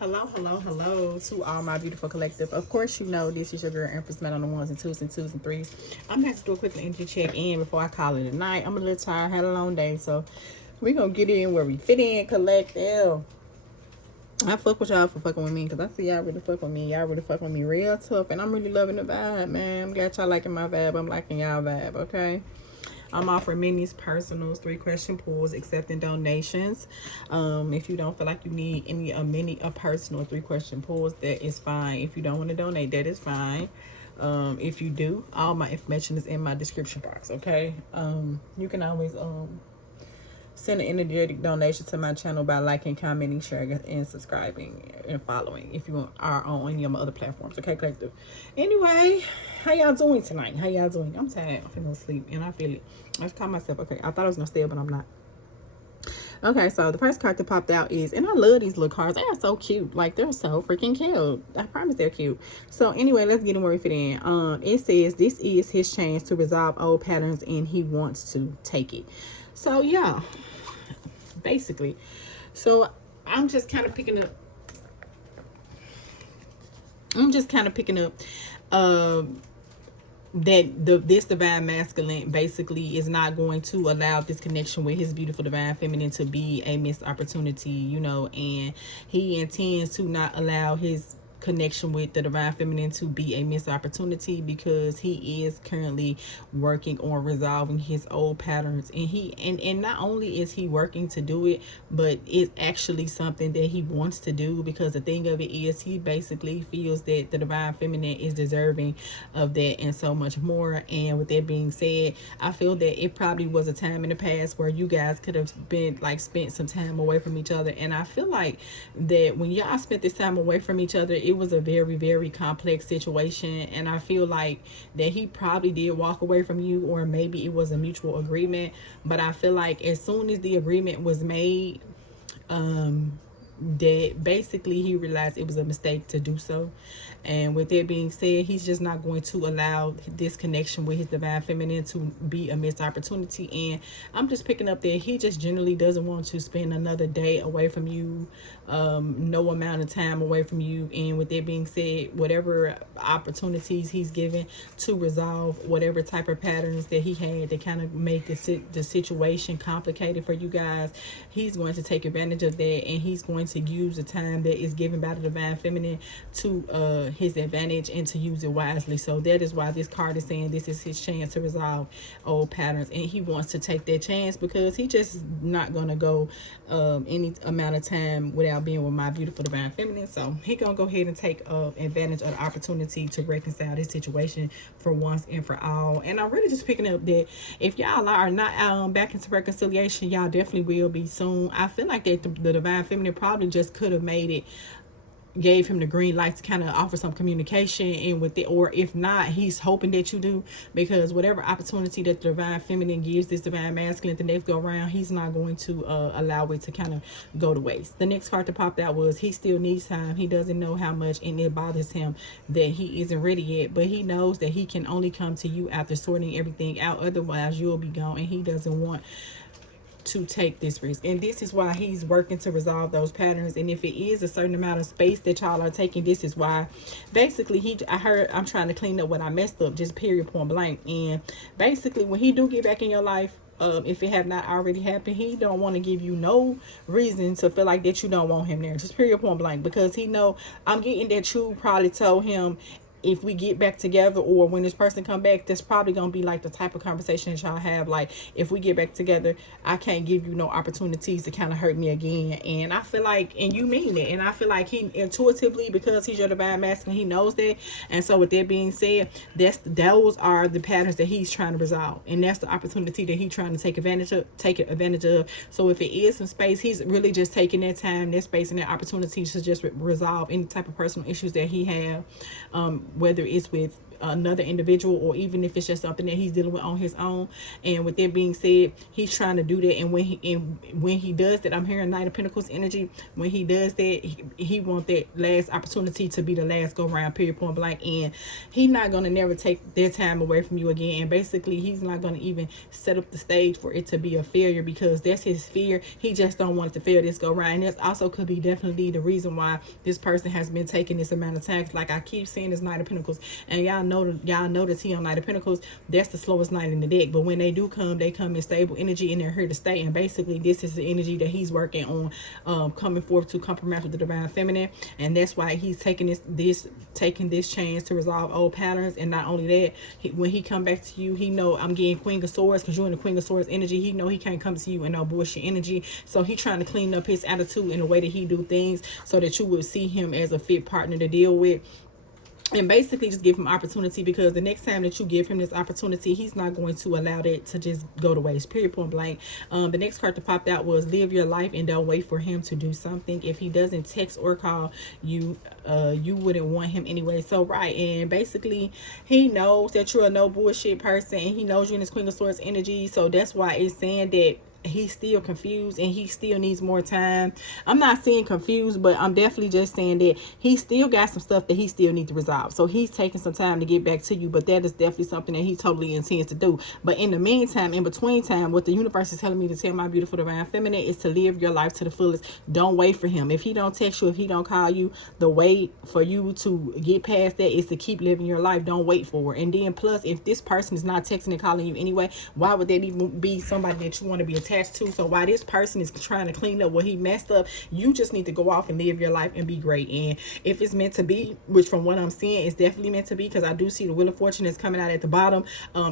Hello to all my beautiful collective. Of course, you know this is your girl Empress Man on the ones and twos and threes. I'm going to do a quick energy check in before I call it a night. I'm a little tired, had a long day, so we're going to get in where we fit in, collective. I fuck with y'all for fucking with me because I see y'all really fuck with me. Y'all really fuck with me real tough, and I'm really loving the vibe, man. Got y'all liking my vibe. I'm liking y'all vibe, okay? I'm offering minis, personals, 3-question pools, accepting donations. If you don't feel like you need a personal 3-question pools, that is fine. If you don't want to donate, that is fine. If you do, all my information is in my description box. Okay. You can always send an energetic donation to my channel by liking, commenting, sharing, and subscribing and following if you are on any of my other platforms. Okay, collective. Anyway, how y'all doing tonight? How y'all doing? I'm tired. I'm finna sleep and I feel it. I just caught myself. Okay, I thought I was gonna stay, but I'm not. Okay, so the first card that popped out is, and I love these little cards. They are so cute. Like, they're so freaking cute. I promise they're cute. So anyway, let's get in where we fit in. It says this is his chance to resolve old patterns and he wants to take it. So yeah, basically. So I'm just kind of picking up. That this divine masculine basically is not going to allow this connection with his beautiful divine feminine to be a missed opportunity, and he intends to not allow his connection with the divine feminine to be a missed opportunity because he is currently working on resolving his old patterns, and not only is he working to do it, but it's actually something that he wants to do, because the thing of it is he basically feels that the divine feminine is deserving of that and so much more. And with that being said, I feel that it probably was a time in the past where you guys could have been like spent some time away from each other, and I feel like that when y'all spent this time away from each other, it was a very, very complex situation, and I feel like that he probably did walk away from you, or maybe it was a mutual agreement. But I feel like as soon as the agreement was made, that basically he realized it was a mistake to do so. And with that being said, he's just not going to allow this connection with his divine feminine to be a missed opportunity. And I'm just picking up that he just generally doesn't want to spend another day away from you, no amount of time away from you. And with that being said, whatever opportunities he's given to resolve whatever type of patterns that he had that kind of make the situation complicated for you guys, he's going to take advantage of that, and he's going to use the time that is given by the divine feminine to his advantage and to use it wisely. So that is why this card is saying this is his chance to resolve old patterns, and he wants to take that chance because he just not gonna go any amount of time without being with my beautiful divine feminine. So he gonna go ahead and take advantage of the opportunity to reconcile this situation for once and for all. And I'm really just picking up that if y'all are not back into reconciliation, y'all definitely will be soon. I feel like that the divine feminine probably just could have made it, gave him the green light to kind of offer some communication, and with it, or if not, he's hoping that you do, because whatever opportunity that the divine feminine gives this divine masculine the next go around, he's not going to allow it to kind of go to waste. The next card that popped out was he still needs time. He doesn't know how much, and it bothers him that he isn't ready yet, but he knows that he can only come to you after sorting everything out, otherwise you'll be gone, and he doesn't want to take this risk. And this is why he's working to resolve those patterns. And if it is a certain amount of space that y'all are taking, this is why basically I'm trying to clean up what I messed up, just period, point blank. And basically when he do get back in your life, if it have not already happened, he don't want to give you no reason to feel like that you don't want him there, just period, point blank, because he know, I'm getting that you probably told him, if we get back together, or when this person come back, that's probably gonna be like the type of conversation that y'all have, like, if we get back together, I can't give you no opportunities to kind of hurt me again. And I feel like, and you mean it, and I feel like he intuitively, because he's your divine masculine, he knows that. And so with that being said, those are the patterns that he's trying to resolve, and that's the opportunity that he's trying to take advantage of. So if it is some space, he's really just taking that time, that space, and that opportunity to just resolve any type of personal issues that he have, whether it's with another individual, or even if it's just something that he's dealing with on his own. And with that being said, he's trying to do that. And when he does that, I'm hearing Knight of Pentacles energy. When he does that, he wants that last opportunity to be the last go round, period, point blank. And he's not going to never take their time away from you again. And basically, he's not going to even set up the stage for it to be a failure, because that's his fear. He just don't want it to fail this go round. And that's also could be definitely the reason why this person has been taking this amount of time. Like I keep saying, this Knight of Pentacles, and y'all notice he on Knight of Pentacles, that's the slowest knight in the deck. But when they do come, they come in stable energy, and they're here to stay. And basically, this is the energy that he's working on, coming forth to compromise with the divine feminine. And that's why he's taking this chance to resolve old patterns. And not only that, when he come back to you, he know, I'm getting Queen of Swords, because you're in the Queen of Swords energy. He know he can't come to you in no bullshit energy. So he trying to clean up his attitude in the way that he do things, so that you would see him as a fit partner to deal with. And basically just give him opportunity, because the next time that you give him this opportunity, he's not going to allow that to just go to waste, period, point blank. The next card that popped out was live your life and don't wait for him to do something. If he doesn't text or call you, you wouldn't want him anyway. So right, and basically he knows that you're a no bullshit person, and he knows you're in this Queen of Swords energy. So that's why it's saying that he's still confused and he still needs more time. I'm not saying confused, but I'm definitely just saying that he still got some stuff that he still needs to resolve. So he's taking some time to get back to you, but that is definitely something that he totally intends to do. But in the meantime, in between time, what the universe is telling me to tell my beautiful divine feminine is to live your life to the fullest. Don't wait for him. If he don't text you, if he don't call you, the way for you to get past that is to keep living your life. Don't wait for it. And then plus, if this person is not texting and calling you anyway, why would that even be somebody that you want to be attached to? So while this person is trying to clean up what he messed up, you just need to go off and live your life and be great. And if it's meant to be, which from what I'm seeing is definitely meant to be, because I do see the Wheel of Fortune is coming out at the bottom,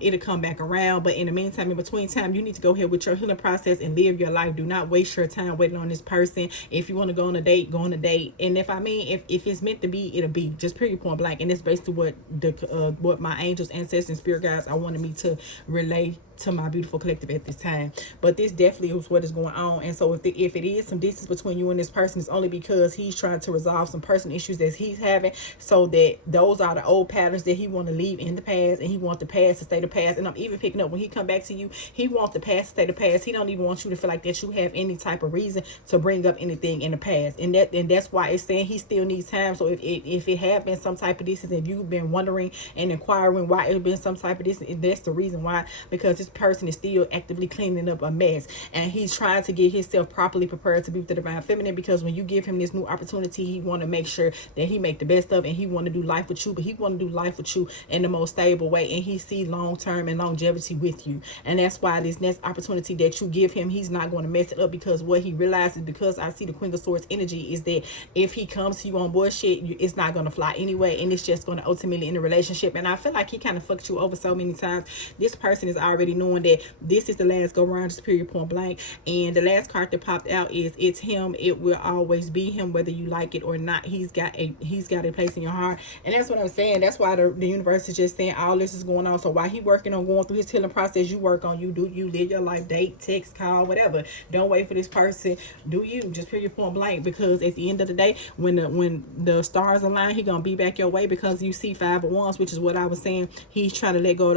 it'll come back around. But in the meantime, in between time, you need to go ahead with your healing process and live your life. Do not waste your time waiting on this person. If you want to go on a date, go on a date. And if it's meant to be, it'll be, just period, point blank. And it's basically what my angels, ancestors, and spirit guides I wanted me to relay to my beautiful collective at this time. But this definitely is what is going on. And so if it is some distance between you and this person, it's only because he's trying to resolve some personal issues that he's having, so that those are the old patterns that he want to leave in the past, and he wants the past to stay the past. And I'm even picking up when he come back to you, he wants the past to stay the past. He don't even want you to feel like that you have any type of reason to bring up anything in the past. And that's why it's saying he still needs time. So if it have been some type of distance, if you've been wondering and inquiring why it's been some type of distance, that's the reason why. Because this person is still actively cleaning up a mess, and he's trying to get himself properly prepared to be with the divine feminine. Because when you give him this new opportunity, he want to make sure that he make the best of it, and he want to do life with you. But he want to do life with you in the most stable way, and he see long-term and longevity with you. And that's why this next opportunity that you give him, he's not going to mess it up. Because what he realizes, because I see the Queen of Swords energy, is that if he comes to you on bullshit, it's not going to fly anyway, and it's just going to ultimately end a relationship. And I feel like he kind of fucked you over so many times. This person is already knowing that this is the last go round, just period, point blank. And the last card that popped out is it's him. It will always be him, whether you like it or not. He's got a place in your heart. And that's what I'm saying. That's why the universe is just saying all this is going on. So while he working on going through his healing process, you work on you. Do you live your life, date, text, call, whatever. Don't wait for this person. Do you, just period, point blank. Because at the end of the day, when the stars align, he gonna be back your way. Because you see Five of Wands, which is what I was saying. He's trying to let go of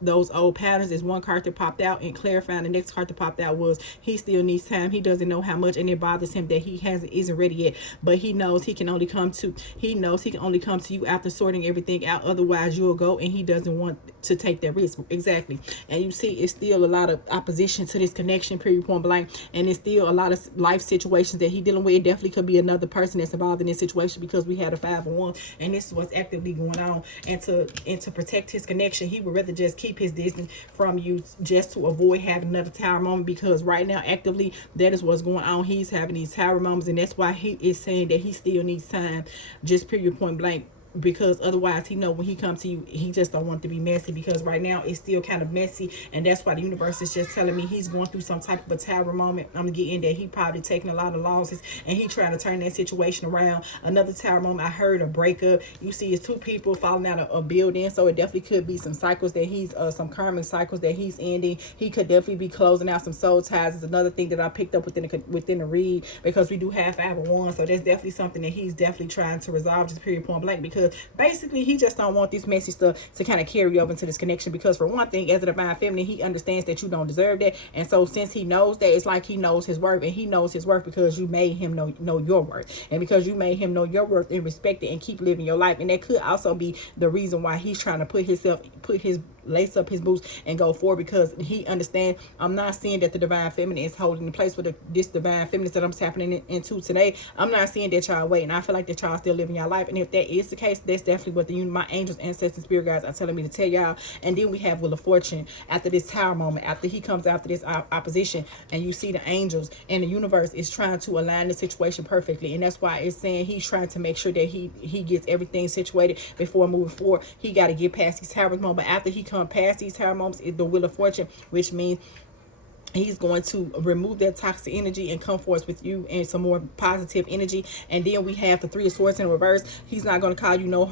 those old patterns. Is one card that popped out, and clarifying the next card that popped out was he still needs time. He doesn't know how much, and it bothers him that he isn't ready yet. But he knows he can only come to you after sorting everything out. Otherwise you'll go, and he doesn't want to take that risk. Exactly. And you see it's still a lot of opposition to this connection, period, point blank. And it's still a lot of life situations that he dealing with. It definitely could be another person that's involved in this situation, because we had a 5 of Wands, and this is what's actively going on. And to protect his connection, he would rather just keep his distance from you, just to avoid having another tower moment. Because right now actively that is what's going on. He's having these tower moments, and that's why he is saying that he still needs time, just period, point blank. Because otherwise he know when he comes to you, he just don't want it to be messy. Because right now it's still kind of messy, and that's why the universe is just telling me he's going through some type of a tower moment. I'm getting that he probably taking a lot of losses, and he trying to turn that situation around. Another tower moment, I heard a breakup. You see it's two people falling out of a building, so it definitely could be some cycles that he's some karmic cycles that he's ending. He could definitely be closing out some soul ties. Is another thing that I picked up within the read, because we do have 5 of Wands. So that's definitely something that he's definitely trying to resolve, just period, point blank. Because because basically he just don't want this messy stuff to kind of carry over into this connection, because for one thing, as a divine feminine, he understands that you don't deserve that. And so since he knows that, it's like he knows his worth, and he knows his worth because you made him know your worth, and because you made him know your worth and respect it and keep living your life. And that could also be the reason why he's trying to put his lace up his boots and go forward, because he understands, I'm not seeing that the divine feminine is holding the place with this divine feminine that I'm tapping into today. I'm not seeing that y'all waiting. I feel like that y'all still living your life, and if that is the case, that's definitely what my angels, ancestors, spirit guides are telling me to tell y'all. And then we have Wheel of Fortune after this Tower moment, after he comes after this opposition, and you see the angels and the universe is trying to align the situation perfectly. And that's why it's saying he's trying to make sure that he gets everything situated before moving forward. He got to get past these Tower moments. After he come past these Tower moments, is the Wheel of Fortune, which means he's going to remove that toxic energy and come forth with you and some more positive energy. And then we have the Three of Swords in reverse. He's not going to call you no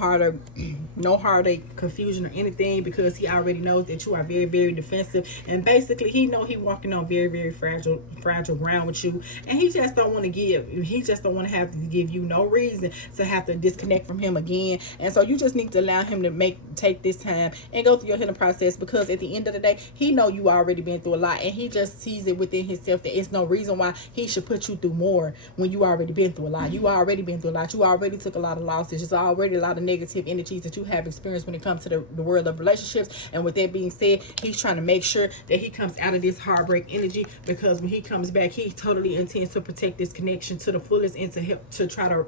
heartache, confusion, or anything, because he already knows that you are very, very defensive. And basically, he know he walking on very, very fragile ground with you. And he just don't want to have to give you no reason to have to disconnect from him again. And so you just need to allow him to take this time and go through your healing process, because at the end of the day, he know you already been through a lot, and he just sees it within himself that it's no reason why he should put you through more when you already been through a lot. You already been through a lot. You already took a lot of losses. There's already a lot of negative energies that you have experienced when it comes to the world of relationships. And with that being said, he's trying to make sure that he comes out of this heartbreak energy, because when he comes back, he totally intends to protect this connection to the fullest and to help to try to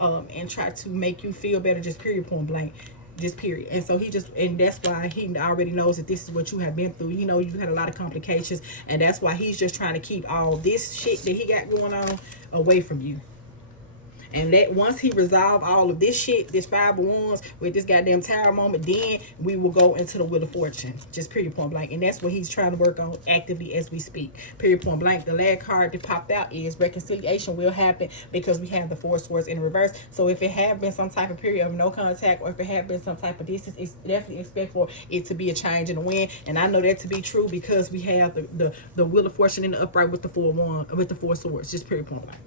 and try to make you feel better, just period, point blank. Just period. And so and that's why he already knows that this is what you have been through. You know, you had a lot of complications, and that's why he's just trying to keep all this shit that he got going on away from you. And that once he resolve all of this shit, this Five of Wands with this goddamn Tower moment, then we will go into the Wheel of Fortune. Just period, point blank. And that's what he's trying to work on actively as we speak. Period, point blank. The last card that popped out is reconciliation will happen, because we have the Four of Swords in reverse. So if it had been some type of period of no contact, or if it had been some type of distance, it's definitely expect for it to be a change in the wind. And I know that to be true, because we have the Wheel of Fortune in the upright with the Four Swords. Just period, point blank.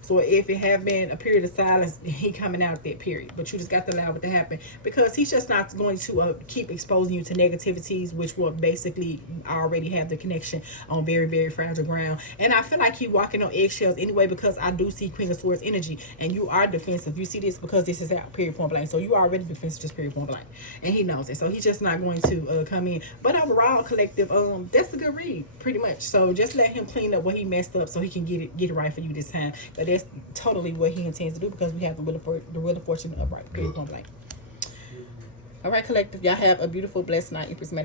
So if it have been a period of silence, he coming out of that period. But you just got to allow it to happen, because he's just not going to keep exposing you to negativities, which will basically already have the connection on very, very fragile ground. And I feel like he's walking on eggshells anyway, because I do see Queen of Swords energy, and you are defensive. You see this because this is out, period, point blank. So you are already defensive, just period, point blank. And he knows it. So he's just not going to come in. But overall, collective, that's a good read, pretty much. So just let him clean up what he messed up, so he can get it right for you this time. But that's totally what he intends to do, because we have the Wheel of Fortune upright, period, point blank. All right, collective, y'all have a beautiful, blessed night.